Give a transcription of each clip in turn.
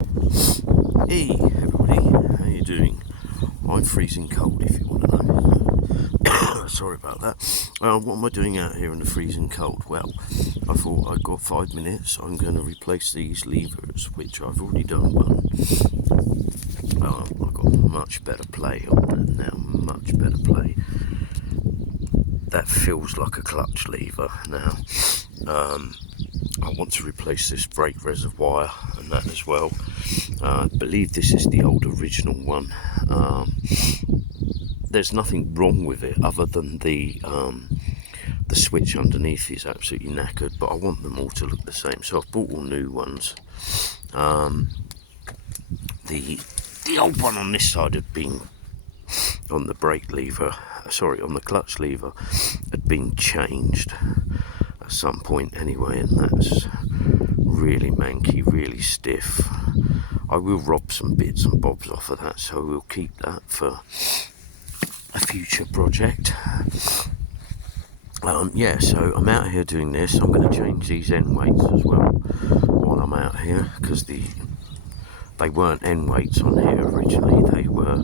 Hey everybody, how you doing? I'm freezing cold if you want to know. Sorry about that. What am I doing out here in the freezing cold? Well, I thought I've got 5 minutes. I'm going to replace these levers, which I've already done one. I've got much better play on that now, much better play. That feels like a clutch lever now. I want to replace this brake reservoir and that as well. I believe this is the old original one. There's nothing wrong with it other than the switch underneath is absolutely knackered, but I want them all to look the same, so I've bought all new ones. The old one on this side had been on the brake lever, on the clutch lever, had been changed at some point anyway, and that's really manky, really stiff. I will rob some bits and bobs off of that, so we'll keep that for a future project. So I'm out here doing this. I'm going to change these end weights as well while I'm out here, because they weren't end weights on here originally, they were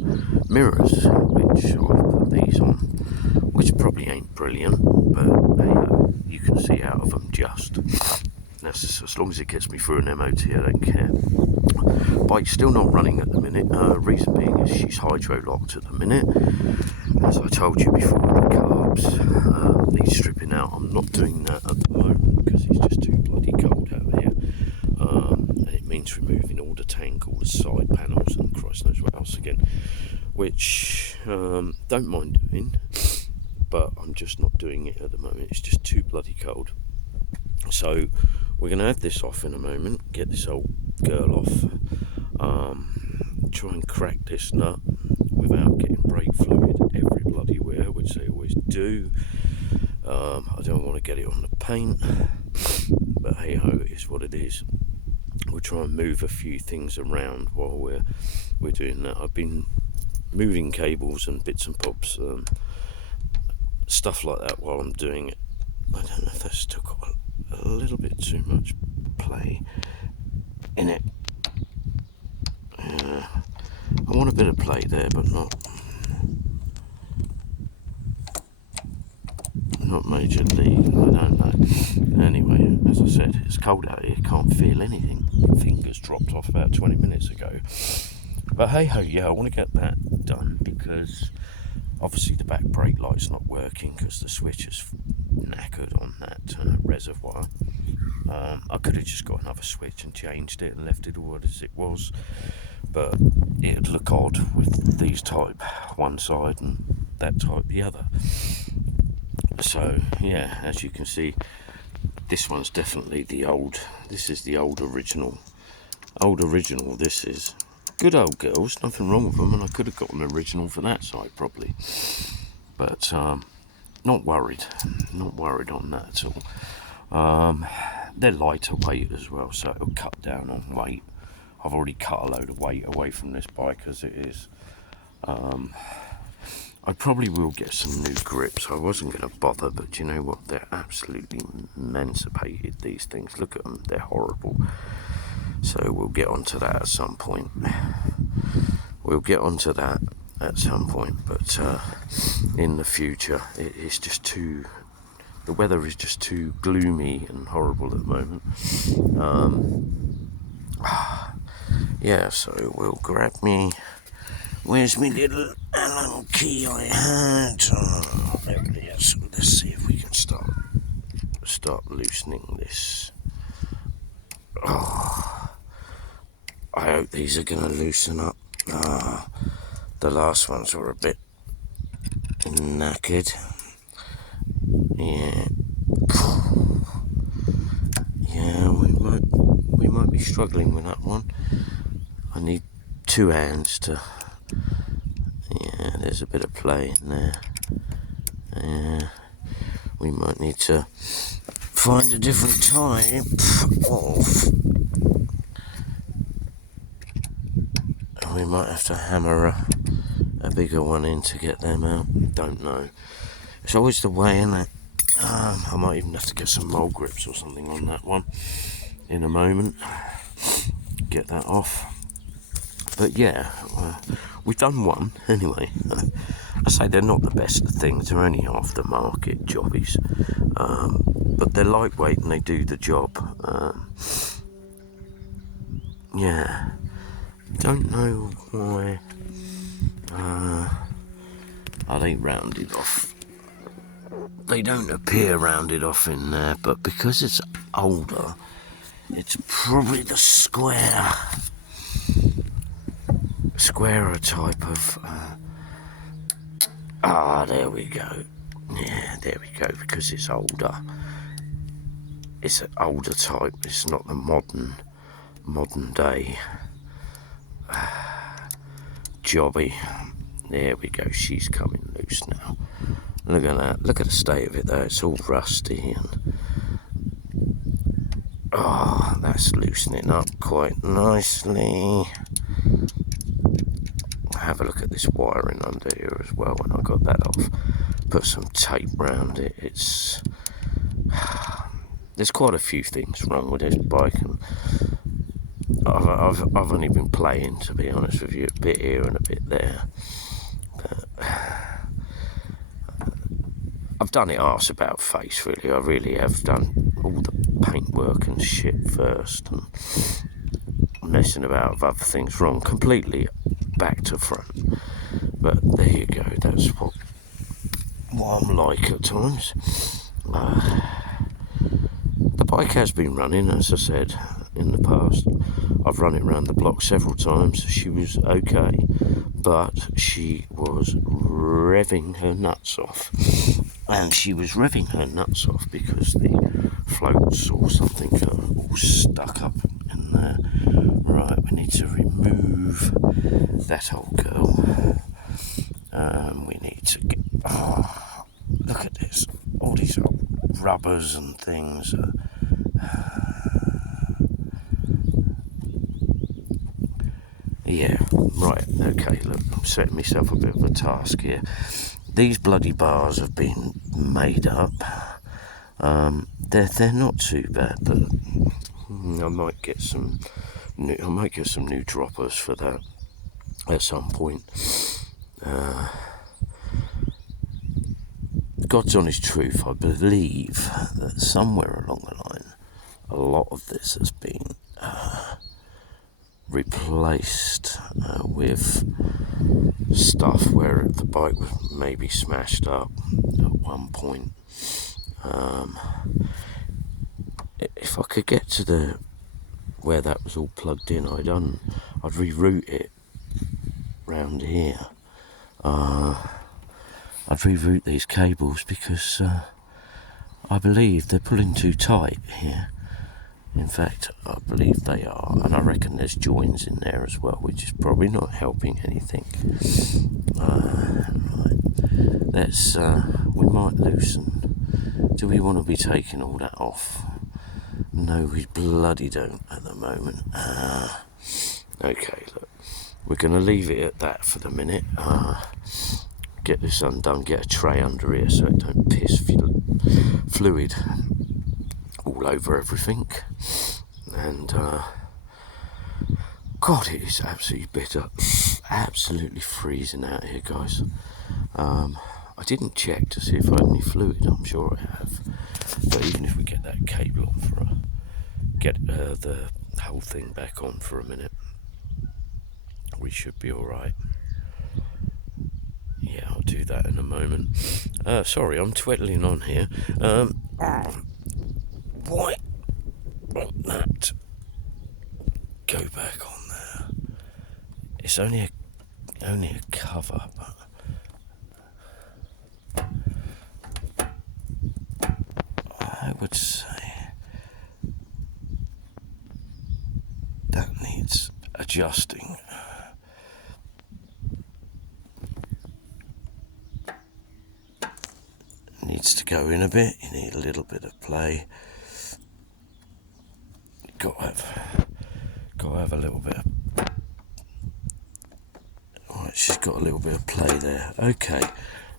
mirrors, which I've put these on, which probably ain't brilliant, but you can see out of them just. That's as long as it gets me through an MOT, I don't care. Bike's still not running at the minute. Reason being is she's hydro locked at the minute. As I told you before, the carbs need stripping out. I'm not doing that at the moment because it's just too bloody cold out here. And it means removing all the tank, all the side panels, and Christ knows what else again. Which don't mind doing, but I'm just not doing it at the moment. It's just too bloody cold. So we're going to have this off in a moment, get this old girl off, try and crack this nut without getting brake fluid every bloody where, which they always do. I don't want to get it on the paint, but hey ho, it is what it is. We'll try and move a few things around while we're doing that. I've been moving cables and bits and bobs, stuff like that while I'm doing it. I don't know if that's still got a little bit too much play in it. I want a bit of play there, but not major league. I don't know. Anyway, as I said, it's cold out here. Can't feel anything. Fingers dropped off about 20 minutes ago. But hey ho, yeah, I want to get that done because obviously the back brake light's not working because the switch is knackered on that reservoir. I could have just got another switch and changed it and left it all as it was, but it'd look odd with these type one side and that type the other. So yeah, as you can see, this one's definitely the old. This is the old original. This is good old girls. Nothing wrong with them, and I could have got an original for that side probably, but not worried on that at all. They're lighter weight as well, so it'll cut down on weight. I've already cut a load of weight away from this bike as it is. I probably will get some new grips. I wasn't going to bother, but you know what? They're absolutely emancipated, these things. Look at them, they're horrible. So we'll get onto that at some point. But in the future, it's just too. The weather is just too gloomy and horrible at the moment. So we'll grab me. Where's my little Allen key I had? Oh, there it is. Let's see if we can start loosening this. Oh, I hope these are going to loosen up. The last ones were a bit knackered. Yeah, we might be struggling with that one. I need two hands to. Yeah, there's a bit of play in there. Yeah, we might need to find a different type of. We might have to hammer a bigger one in to get them out. Don't know. It's always the way, isn't it? I might even have to get some mole grips or something on that one in a moment. get that off. But yeah, we've done one anyway. I say they're not the best of things, they're only aftermarket jobbies, but they're lightweight and they do the job. Yeah, don't know why are they rounded off. They don't appear rounded off in there, but because it's older, it's probably the squarer type of there we go. Yeah, there we go, because it's older. It's an older type, it's not the modern day jobby. There we go, she's coming loose now. Look at that, look at the state of it though, it's all rusty and that's loosening up quite nicely. Have a look at this wiring under here as well, and I got that off. Put some tape round it. There's quite a few things wrong with this bike, and I've only been playing, to be honest with you, a bit here and a bit there. But I've done it arse about face, really. I really have done all the paintwork and shit first, and messing about with other things wrong, completely back to front. But there you go, that's what I'm like at times. The bike has been running, as I said in the past. I've run it around the block several times. She was okay, but she was revving her nuts off. And she was revving her nuts off because the floats or something are all stuck up in there. Right, we need to remove that old girl. We need to get... look at this. All these old rubbers and things. Yeah, right, okay, look, I'm setting myself a bit of a task here. These bloody bars have been made up. They're not too bad, but I might get some new droppers for that at some point. God's honest truth, I believe that somewhere along the line, a lot of this has been replaced with stuff where the bike was maybe smashed up at one point. If I could get to where that was all plugged in, I'd reroute it round here. I'd reroute these cables because I believe they're pulling too tight here. In fact, I believe they are, and I reckon there's joins in there as well, which is probably not helping anything. Right, let's, we might loosen. Do we want to be taking all that off? No, we bloody don't at the moment. Okay, look, we're going to leave it at that for the minute. Get this undone, get a tray under here so it don't piss fluid all over everything. And God, it is absolutely bitter, absolutely freezing out here, guys. I didn't check to see if I had any fluid. I'm sure I have, but even if we get that cable on get the whole thing back on for a minute, we should be all right. Yeah, I'll do that in a moment. Sorry, I'm twiddling on here. Why won't that go back on there? It's only a cover, but I would say that needs adjusting. Needs to go in a bit. You need a little bit of play. Got to have a little bit of... Alright, she's got a little bit of play there. Okay,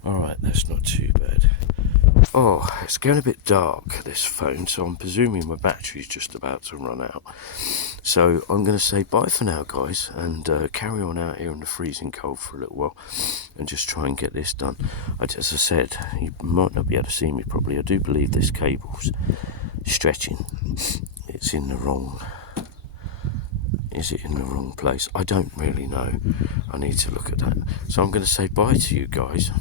alright, that's not too bad. Oh, it's getting a bit dark, this phone, so I'm presuming my battery's just about to run out. So I'm going to say bye for now, guys, and carry on out here in the freezing cold for a little while and just try and get this done. As I said, you might not be able to see me properly. I do believe this cable's stretching. It's in the wrong... Is it in the wrong place? I don't really know. I need to look at that. So I'm going to say bye to you guys.